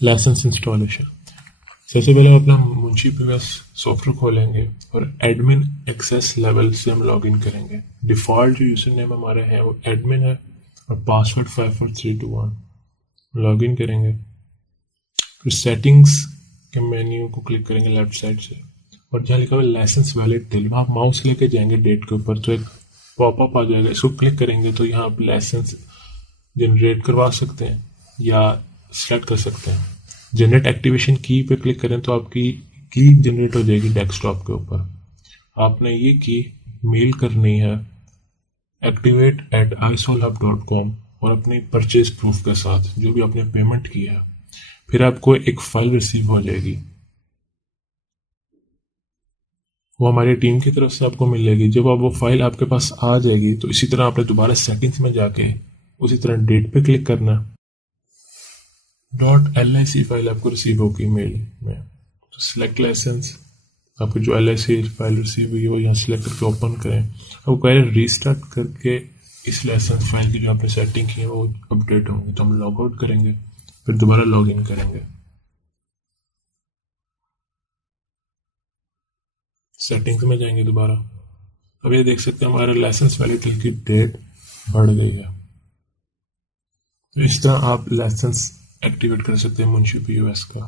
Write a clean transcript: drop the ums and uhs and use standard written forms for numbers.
Licence installation. सबसे पहले हम अपना मुंशी पीओएस सॉफ्टवेयर खोलेंगे और एडमिन एक्सेस लेवल से हम लॉगिन करेंगे। डिफ़ॉल्ट जो यूजर नेम हमारे हैं वो एडमिन है और पासवर्ड 54321। लॉगिन करेंगे, फिर सेटिंग्स के मेन्यू को क्लिक करेंगे लेफ्ट साइड से और जहाँ लिखा हुआ है लाइसेंस वैलिड टिल, वहाँ माउस लेके जाएंगे डेट के ऊपर तो एक पॉपअप आ जाएगा, इसको क्लिक करेंगे तो यहाँ आप लाइसेंस जनरेट करवा सकते हैं या सिलेक्ट कर सकते हैं। जनरेट एक्टिवेशन की पे क्लिक करें तो आपकी की जनरेट हो जाएगी डेस्कटॉप के ऊपर। आपने ये की मेल करनी है activate@isolhub.com और अपनी परचेज प्रूफ के साथ जो भी आपने पेमेंट की है। फिर आपको एक फाइल रिसीव हो जाएगी, वो हमारी टीम की तरफ से आपको मिलेगी। जब आप वो फाइल आपके पास आ जाएगी तो इसी तरह आपने दोबारा सेटिंग्स में जाके उसी तरह डेट पे क्लिक करना। .lic फाइल आपको रिसीव होगी मेल में, तो सिलेक्ट लाइसेंस, आपको जो LIC फाइल रिसीव हुई है वो यहाँ सिलेक्ट करके ओपन करें। आपको कह रहे रीस्टार्ट करके इस लाइसेंस फाइल की जो आपने सेटिंग की है वो अपडेट होंगे, तो हम लॉग आउट करेंगे फिर दोबारा लॉग इन करेंगे। सेटिंग्स में जाएंगे दोबारा, अब ये देख सकते हैं हमारे लाइसेंस वैलिडिटी की डेट बढ़ गई है। तो इस तरह आप लाइसेंस एक्टिवेट कर सकते हैं मुंशी पीओएस का।